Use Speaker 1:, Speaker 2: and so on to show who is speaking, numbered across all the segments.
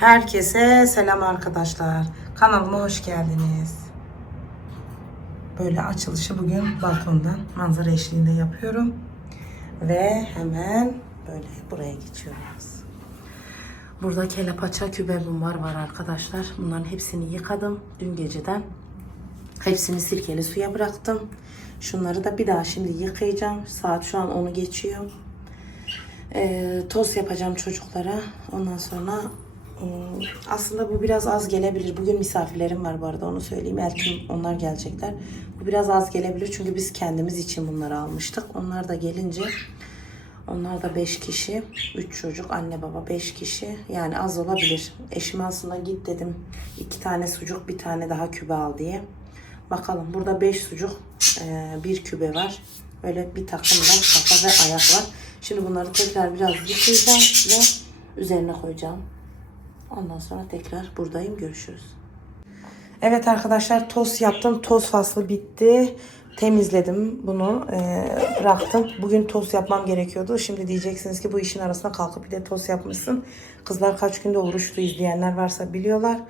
Speaker 1: Herkese selam arkadaşlar. Kanalıma hoş geldiniz. Böyle açılışı bugün balkondan manzara eşliğinde yapıyorum. Ve hemen böyle buraya geçiyoruz. Burada kelapaça kübebim var var arkadaşlar. Bunların hepsini yıkadım dün geceden. Hepsini sirkeli suya bıraktım. Şunları da bir daha şimdi yıkayacağım. Saat şu an onu geçiyor. Ee, tost yapacağım çocuklara. Ondan sonra aslında bu biraz az gelebilir. Bugün misafirlerim var bu arada onu söyleyeyim. Erkin onlar gelecekler. Bu biraz az gelebilir çünkü biz kendimiz için bunları almıştık. Onlar da gelince onlar da 5 kişi. 3 çocuk, anne baba 5 kişi. Yani az olabilir. Eşime aslında git dedim. 2 tane sucuk, bir tane daha kübe al diye. Bakalım burada 5 sucuk, e, bir kübe var. Böyle bir takım da kafa ve ayak var. Şimdi bunları tekrar biraz yıkayacağım ve üzerine koyacağım. Ondan sonra tekrar buradayım. Görüşürüz. Evet arkadaşlar toz yaptım. Toz faslı bitti. Temizledim bunu. e, bıraktım. Bugün toz yapmam gerekiyordu. Şimdi diyeceksiniz ki bu işin arasına kalkıp bir de toz yapmışsın. Kızlar kaç günde oruçlu izleyenler varsa biliyorlar.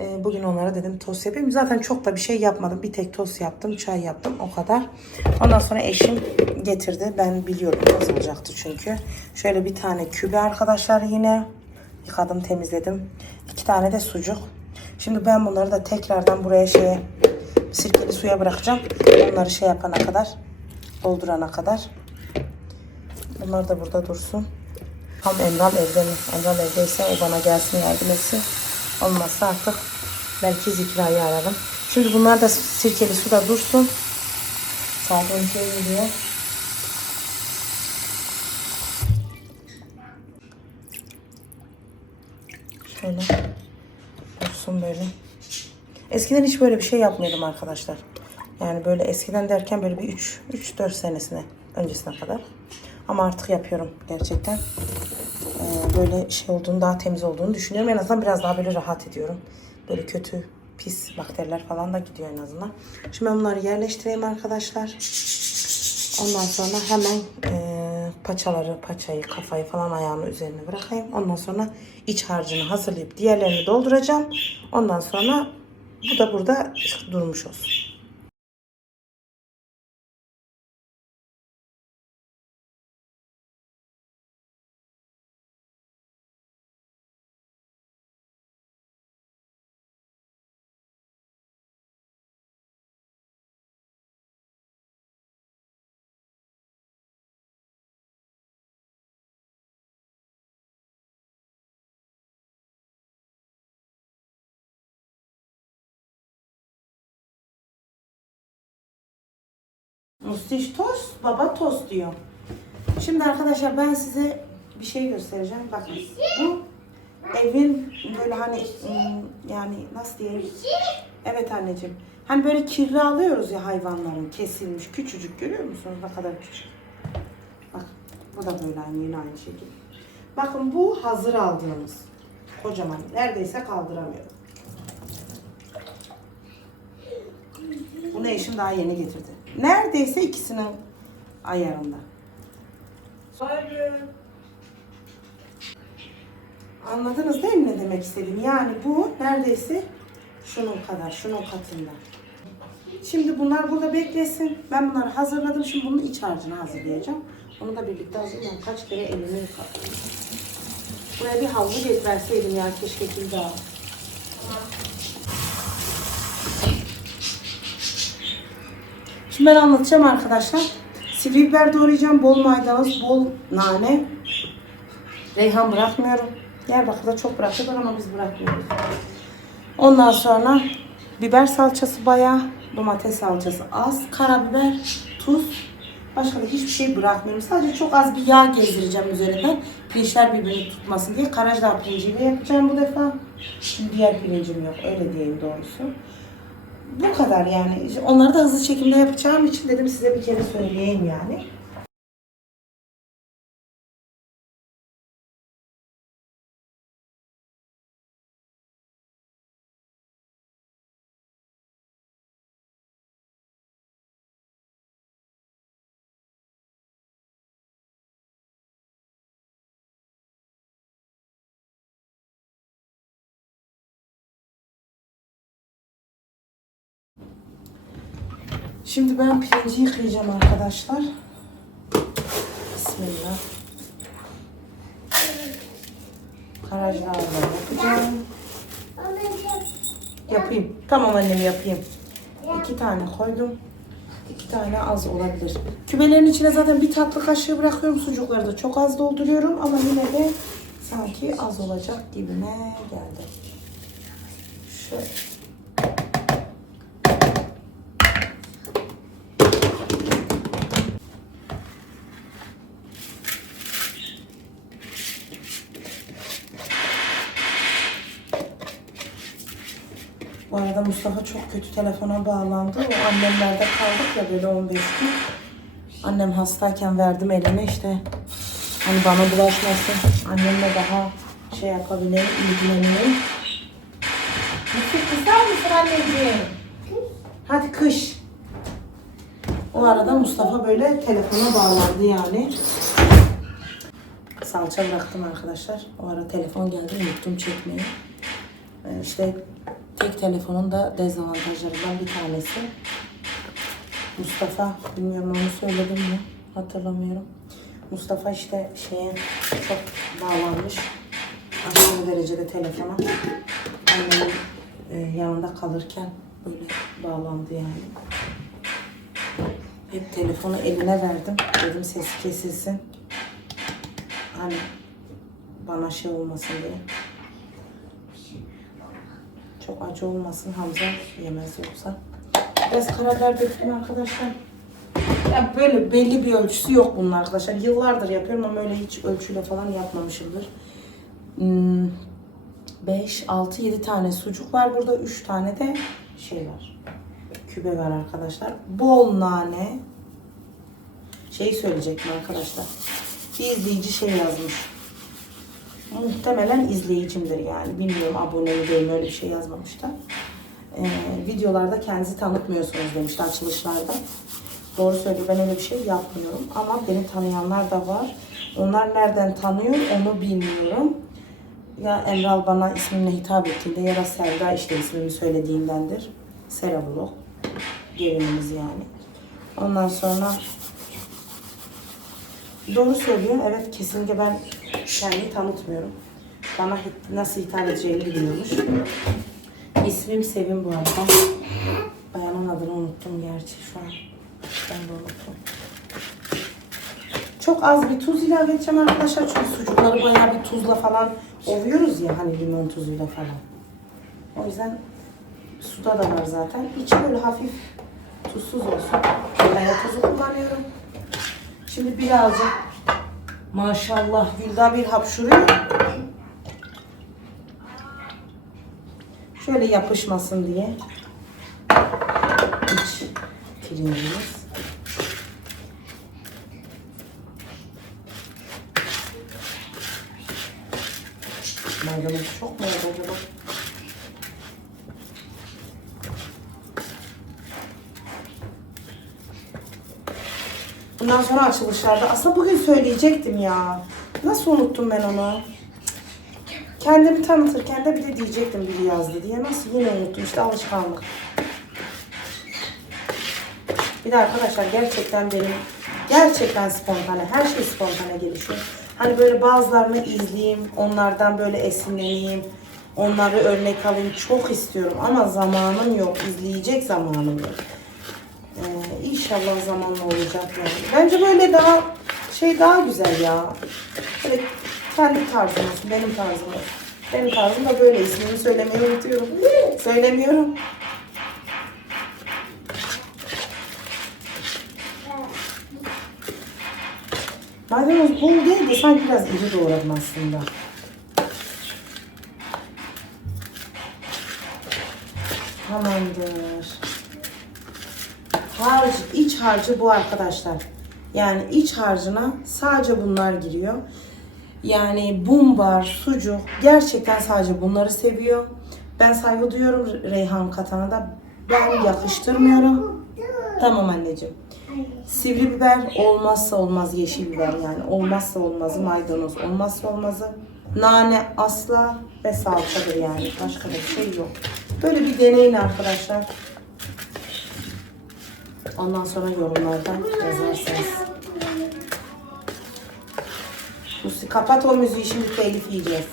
Speaker 1: E, bugün onlara dedim tost yapayım. Zaten çok da bir şey yapmadım. Bir tek tost yaptım. Çay yaptım. O kadar. Ondan sonra eşim getirdi. Ben biliyorum az olacaktı çünkü. Şöyle bir tane kübe arkadaşlar yine. Yıkadım temizledim. İki tane de sucuk. Şimdi ben bunları da tekrardan buraya şeye sirkeli suya bırakacağım. Onları şey yapana kadar doldurana kadar. Bunlar da burada dursun. Tam Emral evde mi? Emral evdeyse o bana gelsin yardım etsin. Olmazsa artık belki Zikra'yı ararım. Şimdi bunlar da sirkeli suda dursun. Saat 12'ye geliyor. Şöyle dursun böyle. Eskiden hiç böyle bir şey yapmıyordum arkadaşlar. Yani böyle eskiden derken böyle bir 3 3 4 senesine öncesine kadar. Ama artık yapıyorum gerçekten. Ee, böyle şey olduğunu daha temiz olduğunu düşünüyorum. En azından biraz daha böyle rahat ediyorum. Böyle kötü pis bakteriler falan da gidiyor en azından. Şimdi ben bunları yerleştireyim arkadaşlar. Ondan sonra hemen e, paçaları, paçayı, kafayı falan ayağını üzerine bırakayım. Ondan sonra iç harcını hazırlayıp diğerlerini dolduracağım. Ondan sonra bu da burada durmuş olsun. Mustiş tost, baba tost diyor. Şimdi arkadaşlar ben size bir şey göstereceğim. Bakın bu evin böyle hani ım, yani nasıl diyeyim? Evet anneciğim. Hani böyle kirli alıyoruz ya hayvanların kesilmiş küçücük görüyor musunuz ne kadar küçük? Bak bu da böyle aynı yine aynı şekilde. Bakın bu hazır aldığımız. Kocaman neredeyse kaldıramıyorum. Bunu eşim daha yeni getirdi. Neredeyse ikisinin ayarında. Anladınız değil mi ne demek istediğimi? Yani bu neredeyse şunun kadar, şunun katında. Şimdi bunlar burada beklesin. Ben bunları hazırladım. Şimdi bunun iç harcını hazırlayacağım. Onu da birlikte hazırlayacağım. Kaç kere elimi yıkadım. Buraya bir havlu getirseydim ya keşke daha. Şimdi ben anlatacağım arkadaşlar. Sivri biber doğrayacağım. Bol maydanoz, bol nane. Reyhan bırakmıyorum. Diyarbakır'da çok bırakıyorlar ama biz bırakmıyoruz. Ondan sonra biber salçası bayağı, domates salçası az, karabiber, tuz. Başka da hiçbir şey bırakmıyorum. Sadece çok az bir yağ gezdireceğim üzerinden. Pirinçler birbirini tutmasın diye. Karajlar pirinciyle yapacağım bu defa. Şimdi diğer pirincim yok. Öyle diyeyim doğrusu. Bu kadar yani. Onları da hızlı çekimde yapacağım için dedim size bir kere söyleyeyim yani. Şimdi ben pirinci yıkayacağım arkadaşlar. Bismillah. Karajlarla yapacağım. Yapayım. Tamam annem yapayım. İki tane koydum. İki tane az olabilir. Kübelerin içine zaten bir tatlı kaşığı bırakıyorum. Sucukları da çok az dolduruyorum. Ama yine de sanki az olacak gibime geldi. Şöyle. Bu arada Mustafa çok kötü telefona bağlandı. O annemlerde kaldık ya böyle 15 gün. Annem hastayken verdim elime işte. Hani bana bulaşmasın. Annemle daha şey yapabileyim, ilgileneyim. Yusuf kızar mısın anneciğim? Hadi kış. O arada Mustafa böyle telefona bağlandı yani. Salça bıraktım arkadaşlar. O ara telefon geldi unuttum çekmeyi. Ee, işte tek telefonun da dezavantajlarından bir tanesi. Mustafa, bilmiyorum onu söyledim mi? Hatırlamıyorum. Mustafa işte şeye çok bağlanmış. Aşırı derecede telefona. Annemin e, yanında kalırken böyle bağlandı yani. Hep telefonu eline verdim. Dedim sesi kesilsin. Hani bana şey olmasın diye. Çok acı olmasın Hamza yemez yoksa. Biraz karabiber döktüm arkadaşlar. Ya böyle belli bir ölçüsü yok bunun arkadaşlar. Yıllardır yapıyorum ama öyle hiç ölçüyle falan yapmamışımdır. 5, 6, 7 tane sucuk var burada. 3 tane de şey var. Kübe var arkadaşlar. Bol nane. Şeyi söyleyecektim arkadaşlar. Bir izleyici şey yazmış. Muhtemelen izleyicimdir yani. Bilmiyorum abone mi değil öyle bir şey yazmamışlar. Ee, videolarda kendinizi tanıtmıyorsunuz demişti açılışlarda. Doğru söylüyor ben öyle bir şey yapmıyorum. Ama beni tanıyanlar da var. Onlar nereden tanıyor onu bilmiyorum. Ya Emral bana ismimle hitap ettiğinde ya da Selda işte ismimi söylediğindendir. Sera Blog. Gelinimiz yani. Ondan sonra Doğru söylüyor. Evet kesinlikle ben kendimi tanıtmıyorum. Bana nasıl hitap edeceğini biliyormuş. İsmim Sevim bu arada. Bayanın adını unuttum gerçi şu an. Ben de unuttum. Çok az bir tuz ilave edeceğim arkadaşlar. Çünkü sucukları bayağı bir tuzla falan ovuyoruz ya hani limon tuzuyla falan. O yüzden suda da var zaten. İçi böyle hafif tuzsuz olsun. Kaya tuzu kullanıyorum. Şimdi birazcık maşallah Gülda bir hapşuruyor. Şöyle yapışmasın diye iç pirincimiz. Maydanoz çok mu acaba? Bundan sonra açılışlarda. Aslında bugün söyleyecektim ya. Nasıl unuttum ben onu? Kendimi tanıtırken de bir de diyecektim biri yazdı diye. Nasıl yine unuttum işte alışkanlık. Bir de arkadaşlar gerçekten benim gerçekten spontane. Her şey spontane gelişiyor. Hani böyle bazılarını izleyeyim, onlardan böyle esinleneyim, onları örnek alayım çok istiyorum ama zamanım yok, izleyecek zamanım yok. İnşallah zamanla olacak yani. Bence böyle daha şey daha güzel ya. Böyle kendi tarzım olsun, benim tarzım olsun. Benim tarzım da böyle ismini söylemeyi unutuyorum. Söylemiyorum. Maydanoz bol değil de sanki biraz iri doğradım aslında. Tamamdır. Harcı, iç harcı bu arkadaşlar. Yani iç harcına sadece bunlar giriyor. Yani bumbar, sucuk gerçekten sadece bunları seviyor. Ben saygı duyuyorum Reyhan katana da. Ben yakıştırmıyorum. Tamam anneciğim. Sivri biber olmazsa olmaz yeşil biber yani. Olmazsa olmazı maydanoz. Olmazsa olmazı nane asla ve salçadır yani. Başka bir şey yok. Böyle bir deneyin arkadaşlar. Ondan sonra yorumlarda yazarsınız. Kapat o müziği şimdi telif yiyeceğiz.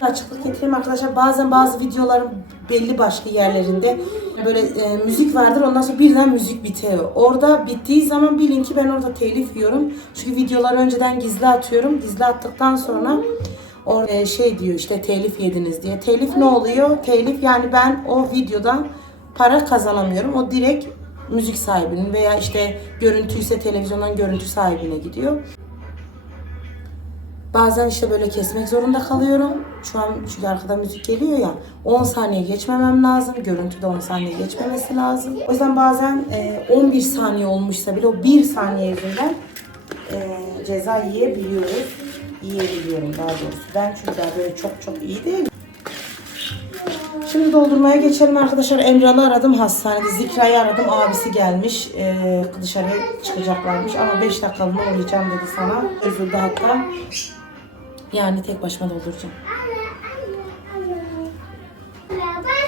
Speaker 1: Açıklık getireyim arkadaşlar. Bazen bazı videoların belli başlı yerlerinde böyle e, müzik vardır. Ondan sonra birden müzik bitiyor. Orada bittiği zaman bilin ki ben orada telif yiyorum. Çünkü videoları önceden gizli atıyorum. Gizli attıktan sonra o e, şey diyor işte telif yediniz diye. Telif ne oluyor? Telif yani ben o videodan para kazanamıyorum. O direkt müzik sahibinin veya işte görüntüyse televizyondan görüntü sahibine gidiyor. Bazen işte böyle kesmek zorunda kalıyorum. Şu an çünkü arkada müzik geliyor ya. 10 saniye geçmemem lazım. Görüntüde 10 saniye geçmemesi lazım. O yüzden bazen e, 11 saniye olmuşsa bile o 1 saniye yüzünden e, ceza yiyebiliyoruz. Yiyebiliyorum daha doğrusu. Ben çünkü daha böyle çok çok iyi değil. Şimdi doldurmaya geçelim arkadaşlar. Emrah'ı aradım hastanede. Zikra'yı aradım. Abisi gelmiş. Ee, dışarıya çıkacaklarmış. Ama 5 dakikalığına uğrayacağım dedi sana. Üzüldü hatta. Yani tek başıma dolduracağım.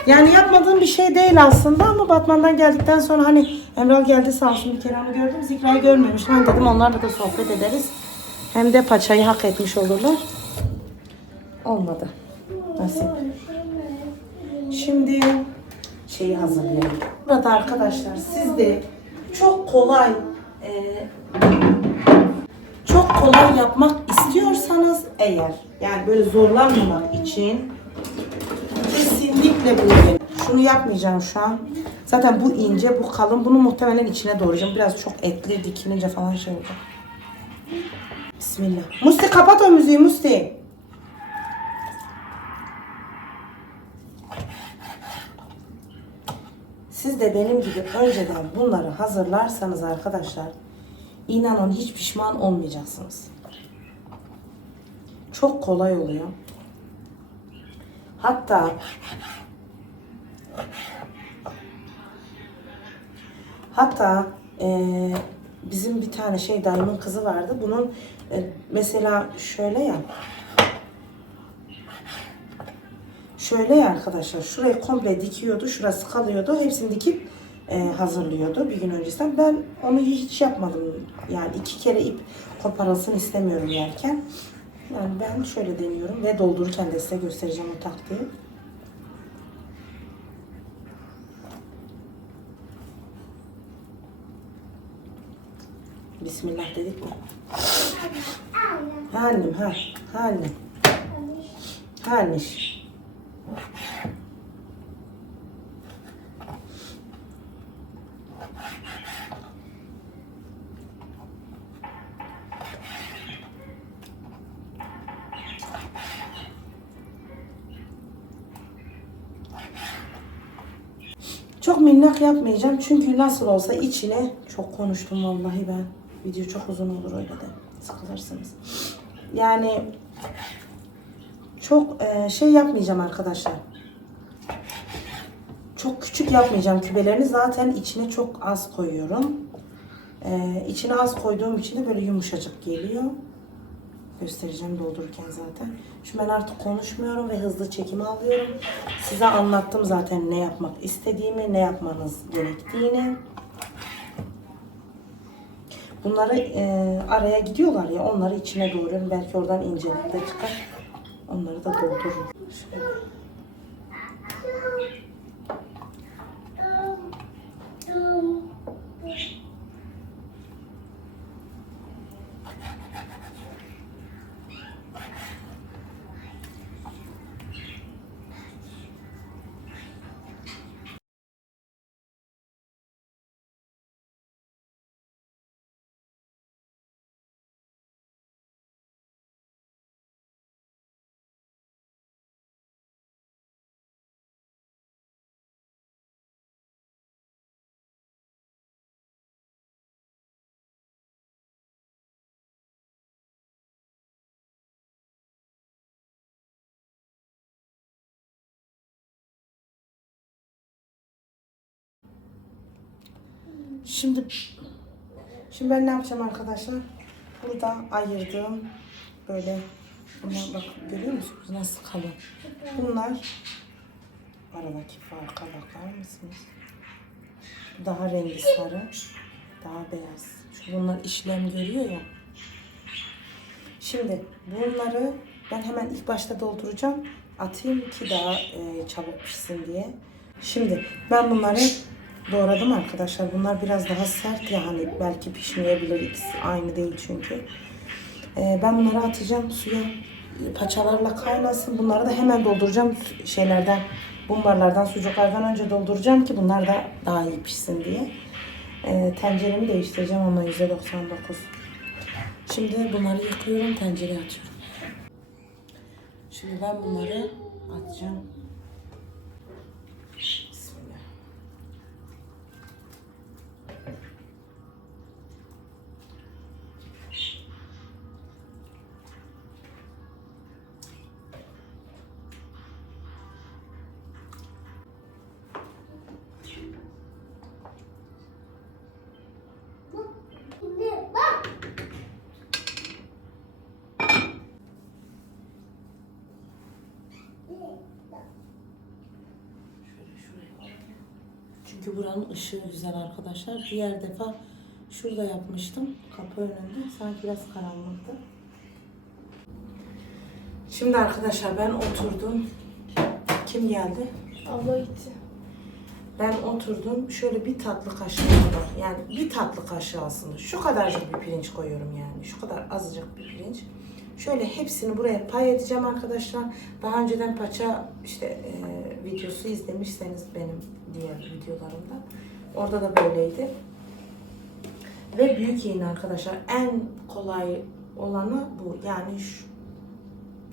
Speaker 1: Yani yapmadığım bir şey değil aslında ama Batman'dan geldikten sonra hani Emrah geldi sağ olsun bir kere onu gördüm. Zikra'yı görmemiştim. Ben dedim onlarla da sohbet ederiz. Hem de paçayı hak etmiş olurlar. Olmadı. Nasip. Şimdi şeyi hazırlayalım. Burada arkadaşlar siz de çok kolay e, çok kolay yapmak istiyorsanız eğer yani böyle zorlanmamak için kesinlikle böyle şunu yapmayacağım şu an. Zaten bu ince, bu kalın. Bunu muhtemelen içine doğrayacağım. Biraz çok etli dikilince falan şey olacak. Bismillah. Musti kapat o müziği Musti. Siz de benim gibi önceden bunları hazırlarsanız arkadaşlar inanın hiç pişman olmayacaksınız. Çok kolay oluyor. Hatta hatta eee, bizim bir tane şey dayımın kızı vardı. Bunun e, mesela şöyle ya Şöyle ya arkadaşlar şurayı komple dikiyordu. Şurası kalıyordu. Hepsini dikip e, hazırlıyordu bir gün öncesinden. Ben onu hiç yapmadım. Yani iki kere ip koparılsın istemiyorum yerken. Yani ben şöyle deniyorum ve doldururken de size göstereceğim o taktiği. Bismillah dedik mi? Ha annem ha. Ha annem. Çok minnak yapmayacağım çünkü nasıl olsa içine çok konuştum vallahi ben. Video çok uzun olur öyle de sıkılırsınız. Yani çok e, şey yapmayacağım arkadaşlar. Çok küçük yapmayacağım kübelerini zaten içine çok az koyuyorum. E, içine az koyduğum için de böyle yumuşacık geliyor. Göstereceğim doldururken zaten. Şimdi ben artık konuşmuyorum ve hızlı çekimi alıyorum. Size anlattım zaten ne yapmak istediğimi, ne yapmanız gerektiğini. Bunları e, araya gidiyorlar ya onları içine doğruyorum. Belki oradan incelik de çıkar. Onları da doldururum. Şöyle. Şimdi şimdi ben ne yapacağım arkadaşlar? Burada ayırdığım böyle bunlar bak görüyor musunuz nasıl kalın? Bunlar aradaki farka bakar mısınız? Daha rengi sarı. Daha beyaz. Çünkü bunlar işlem görüyor ya. Şimdi bunları ben hemen ilk başta dolduracağım. Atayım ki daha e, çabuk pişsin diye. Şimdi ben bunları doğradım arkadaşlar. Bunlar biraz daha sert ya hani belki pişmeyebilir. İkisi aynı değil çünkü. E, ben bunları atacağım suya. Paçalarla kaynasın. Bunları da hemen dolduracağım şeylerden. Bumbarlardan, sucuklardan önce dolduracağım ki bunlar da daha iyi pişsin diye. E, tenceremi değiştireceğim ama %99. Şimdi bunları yıkıyorum, tencereye atıyorum. Şimdi ben bunları atacağım. Bismillah. Şöyle şuraya alayım. Çünkü buranın ışığı güzel arkadaşlar. Diğer defa şurada yapmıştım. Kapı önünde. Sanki biraz karanlıktı. Şimdi arkadaşlar ben oturdum. Kim geldi?
Speaker 2: Abla gitti.
Speaker 1: Ben oturdum. Şöyle bir tatlı kaşığı kadar. Yani bir tatlı kaşığı aslında. Şu kadarcık bir pirinç koyuyorum yani. Şu kadar azıcık bir pirinç. Şöyle hepsini buraya pay edeceğim arkadaşlar. Daha önceden paça işte e, videosu izlemişseniz benim diğer videolarımda. Orada da böyleydi. Ve büyük iğne arkadaşlar. En kolay olanı bu. Yani şu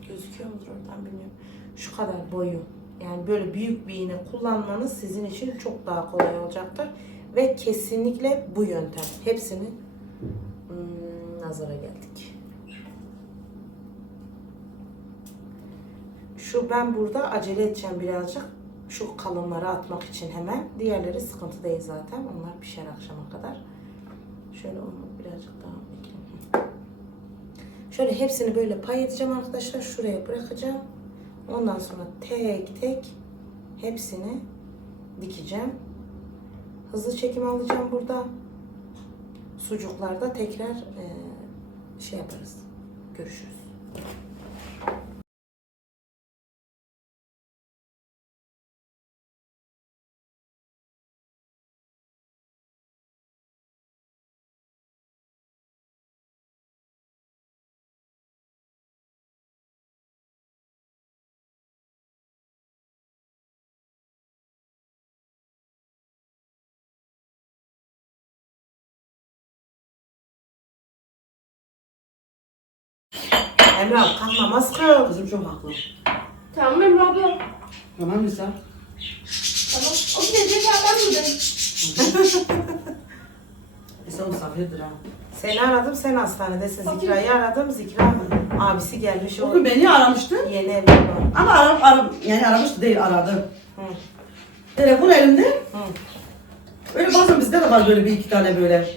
Speaker 1: gözüküyor mudur oradan bilmiyorum. Şu kadar boyu. Yani böyle büyük bir iğne kullanmanız sizin için çok daha kolay olacaktır. Ve kesinlikle bu yöntem. Hepsini hmm, nazara geldik. Şu ben burada acele edeceğim birazcık. Şu kalınları atmak için hemen. Diğerleri sıkıntı değil zaten. Onlar pişer akşama kadar. Şöyle onu birazcık daha. Şöyle hepsini böyle pay edeceğim arkadaşlar. Şuraya bırakacağım. Ondan sonra tek tek hepsini dikeceğim. Hızlı çekim alacağım burada. Sucuklarda tekrar şey yaparız. Görüşürüz. Emre abi kalk namaz kıl.
Speaker 3: Kızım çok haklı.
Speaker 2: Tamam Emre abla.
Speaker 3: Tamam Nisa.
Speaker 2: Tamam. O gelecek ben buradayım.
Speaker 3: Nisa misafirdir ha.
Speaker 1: Seni aradım, sen hastanedesin. Zikra'yı aradım, Zikra abisi gelmiş.
Speaker 3: O
Speaker 1: O
Speaker 3: gün beni aramıştı.
Speaker 1: yeni evli var.
Speaker 3: Ama aram, aram, yani aramıştı değil aradı.
Speaker 1: Hı.
Speaker 3: Telefon elimde.
Speaker 1: Hı.
Speaker 3: Öyle bazen bizde de var böyle bir iki tane böyle.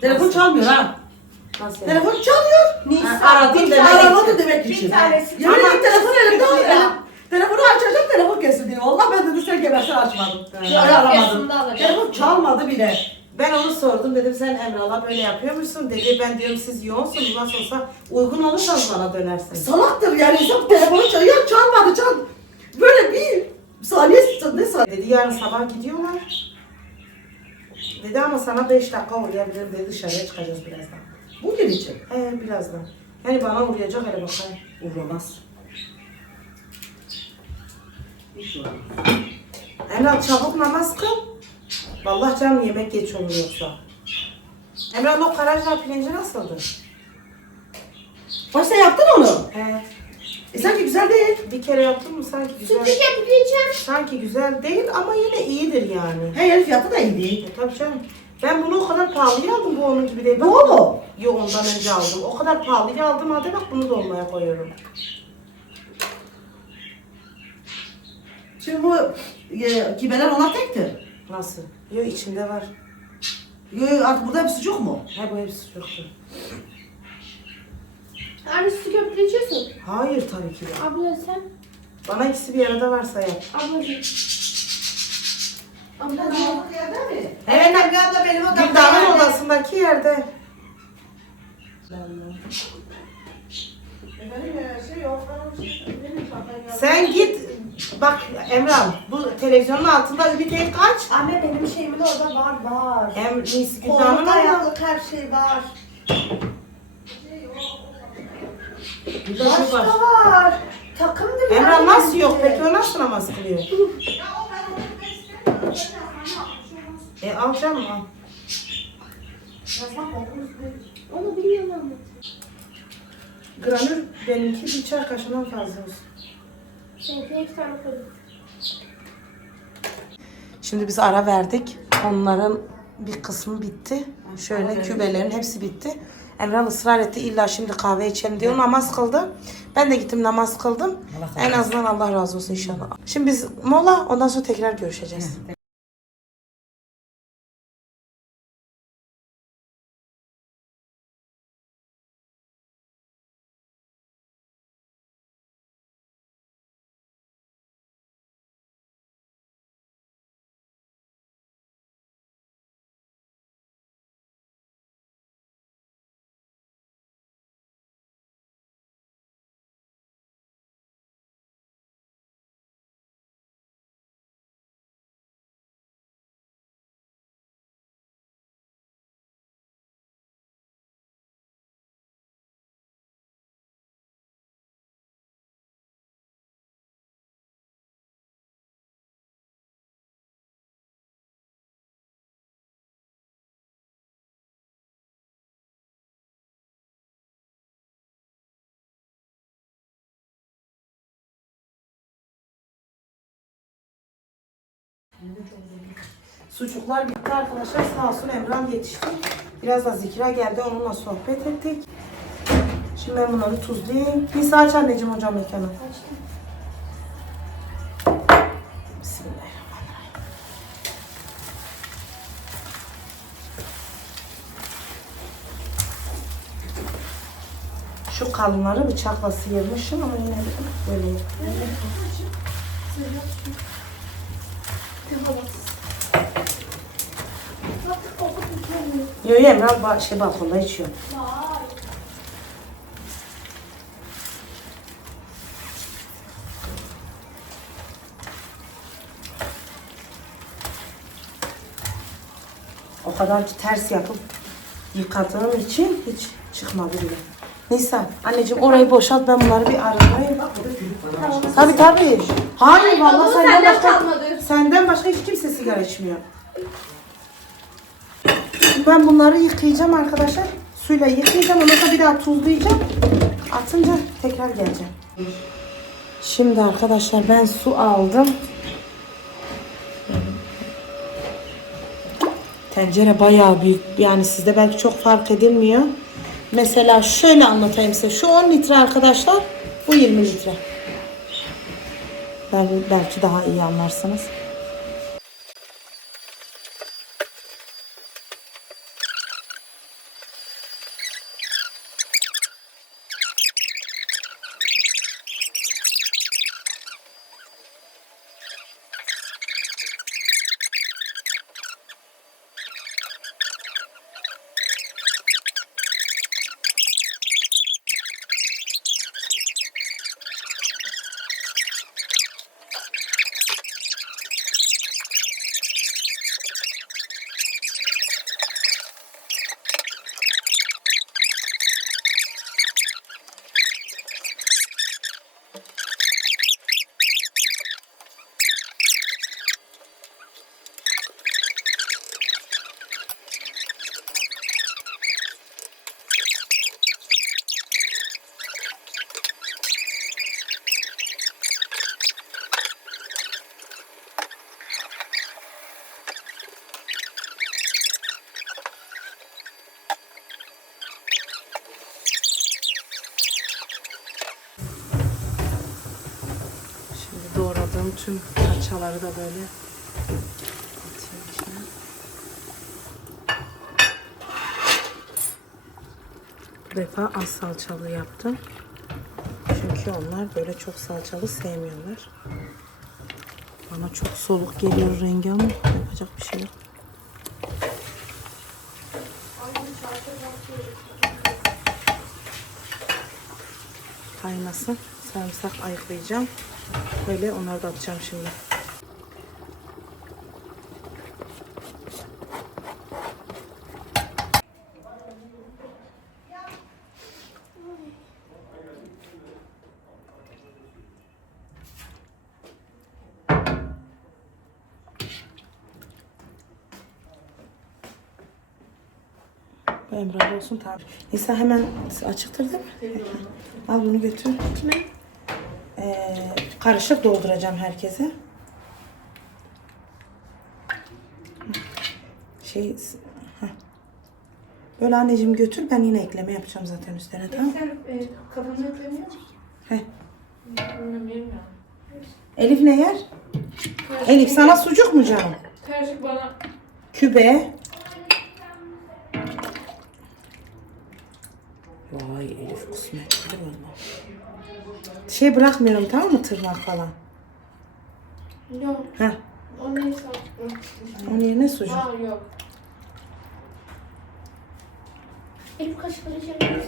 Speaker 3: Telefon çalmıyor ha.
Speaker 1: Nasıl yani?
Speaker 3: Telefon çalmıyor.
Speaker 1: Ha, aradım
Speaker 3: Bir
Speaker 1: demek
Speaker 3: aramadı demek
Speaker 2: Bir
Speaker 3: için.
Speaker 2: tanesi.
Speaker 3: Yemin ederim telefon elimde. elim- Telefonu açacağım telefon kesildi. Vallahi ben dedim sen gebersen açmadım. Şöyle aramadım. Telefon çalmadı bile.
Speaker 1: Ben onu sordum dedim sen Emrah'la böyle yapıyor musun? Dedi ben diyorum siz yoğunsunuz nasıl olsa uygun olursanız bana dönersiniz.
Speaker 3: Salaktır yani insan telefonu çalıyor. Çalmadı çal. Böyle bir saniye ne saniye.
Speaker 1: Dedi yarın sabah gidiyorlar. Dedi ama sana 5 dakika uğrayabilirim dedi dışarıya çıkacağız birazdan.
Speaker 3: Bugün için.
Speaker 1: He birazdan. Yani bana uğrayacak hele bakayım.
Speaker 3: Uğramaz.
Speaker 1: Emrah çabuk namaz kıl. Vallahi canım yemek geç olur yoksa. Emrah o karajla pirinci nasıldı?
Speaker 3: Sen yaptın onu.
Speaker 1: He.
Speaker 3: E sanki güzel değil.
Speaker 1: Bir kere yaptım mı sanki güzel.
Speaker 2: Sütlü yapacağım.
Speaker 1: Sanki güzel değil ama yine iyidir yani.
Speaker 3: He yani fiyatı da iyi değil.
Speaker 1: E, tabii canım. Ben bunu o kadar pahalıya aldım bu onun gibi değil.
Speaker 3: Ne oldu?
Speaker 1: Yo ondan önce aldım. O kadar pahalıya aldım hadi bak bunu dolmaya koyuyorum.
Speaker 3: Şimdi bu e, kibeler onlar tektir.
Speaker 1: Nasıl? Yo içinde var.
Speaker 3: Yo, yo, artık burada hepsi yok mu?
Speaker 1: He bu hepsi çoktu.
Speaker 2: Abi sütlü köfte içiyorsun.
Speaker 1: Hayır tabii ki de.
Speaker 2: Abla sen.
Speaker 1: Bana ikisi bir arada varsa yap.
Speaker 2: Ablacığım.
Speaker 3: Abla olduğu yerde mi?
Speaker 1: Evet.
Speaker 3: Emre abla benim odamda.
Speaker 1: Güldan'ın odasındaki yerde.
Speaker 3: Benim e, şey yok. Benim kafayı yok.
Speaker 1: Sen git bak Emrah bu televizyonun altında Ümit Ev kaç?
Speaker 3: Anne benim şeyimin orada var var.
Speaker 1: Em Güldan'ın
Speaker 3: Koltuk
Speaker 1: orada.
Speaker 3: ayaklık her şey var. Başka var. Takım değil.
Speaker 1: Emrah nasıl yok peki o nasıl namaz kılıyor? E al canım al.
Speaker 2: Onu bilmiyorum ama.
Speaker 1: Granül benimki bir çay kaşığından fazla olsun.
Speaker 2: Seninkine iki tane koydum.
Speaker 1: Şimdi biz ara verdik. Onların bir kısmı bitti. Şöyle kübelerin hepsi bitti. Emrah ısrar etti illa şimdi kahve içelim diyor. Namaz kıldı. Ben de gittim namaz kıldım. En azından Allah razı olsun inşallah. Şimdi biz mola ondan sonra tekrar görüşeceğiz. Sucuklar bitti arkadaşlar. Sağ olsun Emrah yetişti. Biraz da Zikra geldi. Onunla sohbet ettik. Şimdi ben bunları tuzlayayım. Nisa aç anneciğim hocam mekanı. Şu kalınları bıçakla sıyırmışım ama yine böyle yapıyorum. Yok yok Emrah ba- şey balkonda içiyor. O kadar ki ters yapıp yıkadığım için hiç çıkmadı bile. Nisa anneciğim orayı boşalt ben bunları bir arayayım. Tabii tabii. Hayır vallahi senden başka,
Speaker 2: kalmadı.
Speaker 1: Senden başka hiç kimse sigara içmiyor. Ben bunları yıkayacağım arkadaşlar. Suyla yıkayacağım. Ondan sonra bir daha tuzlayacağım. Atınca tekrar geleceğim. Şimdi arkadaşlar ben su aldım. Tencere bayağı büyük. Yani sizde belki çok fark edilmiyor. Mesela şöyle anlatayım size. Şu 10 litre arkadaşlar. Bu 20 litre. Belki, daha iyi anlarsınız. Şimdi doğradığım tüm parçaları da böyle defa az salçalı yaptım. Çünkü onlar böyle çok salçalı sevmiyorlar. Bana çok soluk geliyor rengi ama yapacak bir şey yok. Kaynasın. Sarımsak ayıklayacağım. Böyle onları da atacağım şimdi. Emrah olsun tamam. Nisa hemen açıktır değil mi? Al bunu götür.
Speaker 2: Kime?
Speaker 1: Ee, karışık dolduracağım herkese. Şey, heh. böyle anneciğim götür ben yine ekleme yapacağım zaten üstüne tamam?
Speaker 2: Sen e, kafanı öpemiyor
Speaker 1: Heh.
Speaker 2: Bilmiyorum ya.
Speaker 1: Elif ne yer? Elif sana sucuk mu canım?
Speaker 2: Karışık bana.
Speaker 1: Kübe. Vay Elif kısmetli valla. Şey bırakmıyorum tamam mı tırnak falan.
Speaker 2: Yok.
Speaker 1: Heh.
Speaker 2: O neyse.
Speaker 1: Onun yerine sucuk.
Speaker 2: Ha yok. Elif kaşıkları çevirsene.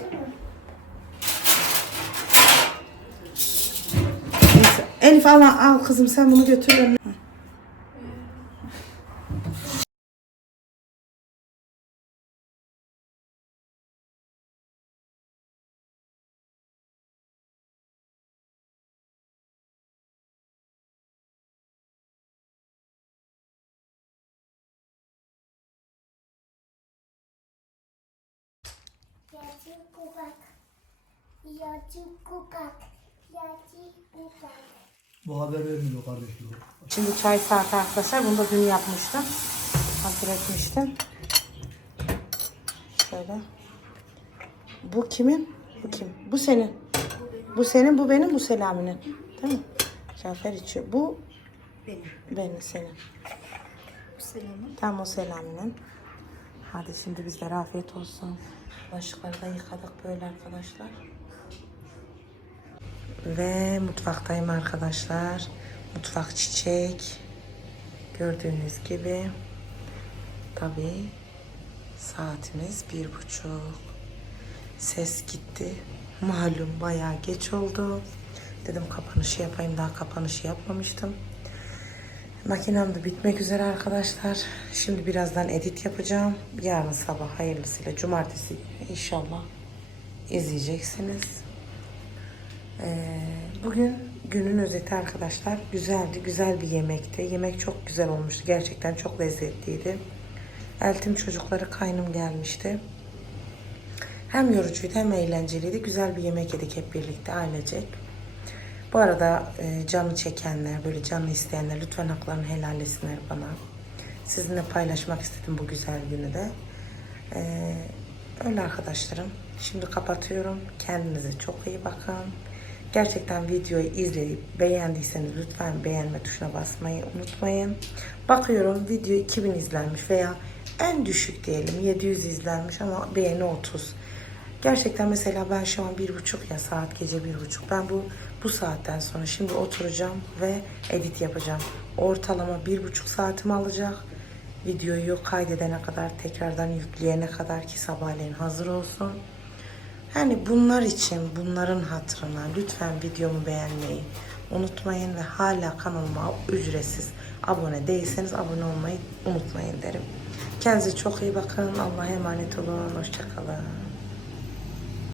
Speaker 1: Neyse. Elif al, al kızım sen bunu götür.
Speaker 4: Bu haber vermiyor kardeşim.
Speaker 1: Şimdi çay saati arkadaşlar. Bunu da dün yapmıştım. Hazır etmiştim. Şöyle. Bu kimin? Bu kim? Bu senin. Bu senin, bu benim, bu Selami'nin. Değil mi? Cafer içiyor. Bu benim. Benim, senin.
Speaker 3: Selamın.
Speaker 1: Tam o Selami'nin. Hadi şimdi bizlere afiyet olsun. Bulaşıkları da yıkadık böyle arkadaşlar. Ve mutfaktayım arkadaşlar. Mutfak çiçek. Gördüğünüz gibi. Tabii saatimiz bir buçuk. Ses gitti. Malum bayağı geç oldu. Dedim kapanışı yapayım. Daha kapanışı yapmamıştım. Makinem de bitmek üzere arkadaşlar. Şimdi birazdan edit yapacağım. Yarın sabah hayırlısıyla cumartesi inşallah izleyeceksiniz. Ee, bugün günün özeti arkadaşlar. Güzeldi, güzel bir yemekti. Yemek çok güzel olmuştu. Gerçekten çok lezzetliydi. Eltim çocukları kaynım gelmişti. Hem yorucuydu hem eğlenceliydi. Güzel bir yemek yedik hep birlikte ailecek. Bu arada e, canı çekenler, böyle canı isteyenler lütfen haklarını helallesinler bana. Sizinle paylaşmak istedim bu güzel günü de. E, öyle arkadaşlarım. Şimdi kapatıyorum. Kendinize çok iyi bakın. Gerçekten videoyu izleyip beğendiyseniz lütfen beğenme tuşuna basmayı unutmayın. Bakıyorum video 2000 izlenmiş veya en düşük diyelim 700 izlenmiş ama beğeni 30. Gerçekten mesela ben şu an bir buçuk ya saat gece bir buçuk. Ben bu bu saatten sonra şimdi oturacağım ve edit yapacağım. Ortalama bir buçuk saatimi alacak. Videoyu kaydedene kadar tekrardan yükleyene kadar ki sabahleyin hazır olsun. Yani bunlar için, bunların hatırına lütfen videomu beğenmeyi unutmayın ve hala kanalıma ücretsiz abone değilseniz abone olmayı unutmayın derim. Kendinize çok iyi bakın. Allah'a emanet olun. Hoşçakalın.